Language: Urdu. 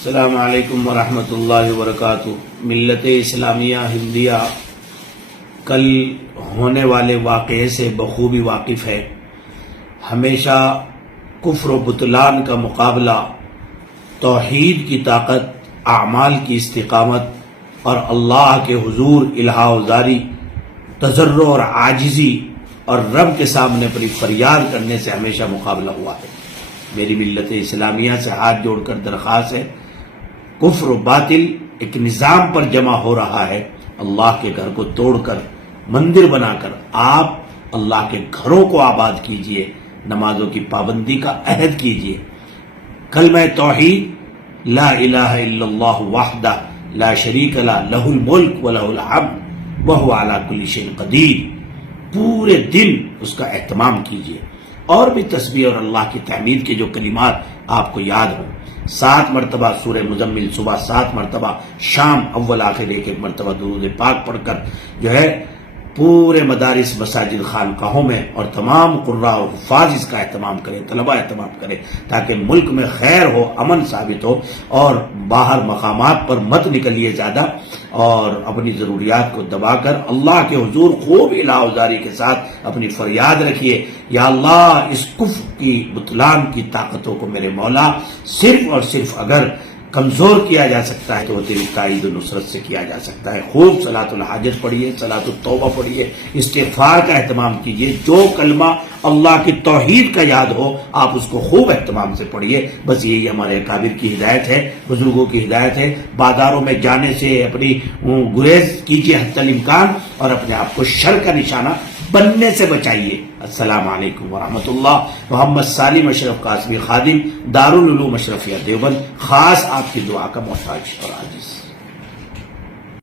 السلام علیکم ورحمۃ اللہ وبرکاتہ۔ ملت اسلامیہ ہندیہ کل ہونے والے واقعے سے بخوبی واقف ہے۔ ہمیشہ کفر و بطلان کا مقابلہ توحید کی طاقت، اعمال کی استقامت اور اللہ کے حضور الہا و زاری، تضرع اور عاجزی اور رب کے سامنے اپنی فریاد کرنے سے ہمیشہ مقابلہ ہوا ہے۔ میری ملت اسلامیہ سے ہاتھ جوڑ کر درخواست ہے، کفر و باطل ایک نظام پر جمع ہو رہا ہے۔ اللہ کے گھر کو توڑ کر مندر بنا کر آپ اللہ کے گھروں کو آباد کیجئے، نمازوں کی پابندی کا عہد کیجئے، کلمہ توحید لا الہ الا اللہ وحدہ لا شریک لہ لہ الملک و لہ الحمد وہو علی کل شیء قدیر، پورے دن اس کا اہتمام کیجئے۔ اور بھی تسبیح اور اللہ کی تحمید کے جو کلمات آپ کو یاد ہوں، 7 مرتبہ سورہ مزمل صبح، 7 مرتبہ شام، اول آخر ایک مرتبہ درود پاک پڑھ کر جو ہے پورے مدارس، مساجد، خانقاہوں میں اور تمام قراء اور حفاظ اس کا اہتمام کریں، طلبہ اہتمام کریں، تاکہ ملک میں خیر ہو، امن ثابت ہو، اور باہر مقامات پر مت نکلیے زیادہ، اور اپنی ضروریات کو دبا کر اللہ کے حضور خوب الہا و زاری کے ساتھ اپنی فریاد رکھیے، یا اللہ اس کفر کی بطلان کی طاقتوں کو میرے مولا صرف اور صرف اگر کمزور کیا جا سکتا ہے تو تیری تائید و نصرت سے کیا جا سکتا ہے۔ خوب صلاۃ الحاجت پڑھیے، صلاۃ التوبہ پڑھیے، استغفار کا اہتمام کیجیے، جو کلمہ اللہ کی توحید کا یاد ہو آپ اس کو خوب اہتمام سے پڑھیے۔ بس یہی ہمارے اکابر کی ہدایت ہے، بزرگوں کی ہدایت ہے۔ بازاروں میں جانے سے اپنی گریز کیجیے حتی الامکان، اور اپنے آپ کو شر کا نشانہ بننے سے بچائیے۔ السلام علیکم ورحمۃ اللہ۔ محمد سالم اشرف قاسمی، خادم دارالعلوم اشرفیہ دیوبند، خاص آپ کی دعا کا محتاج اور عاجز۔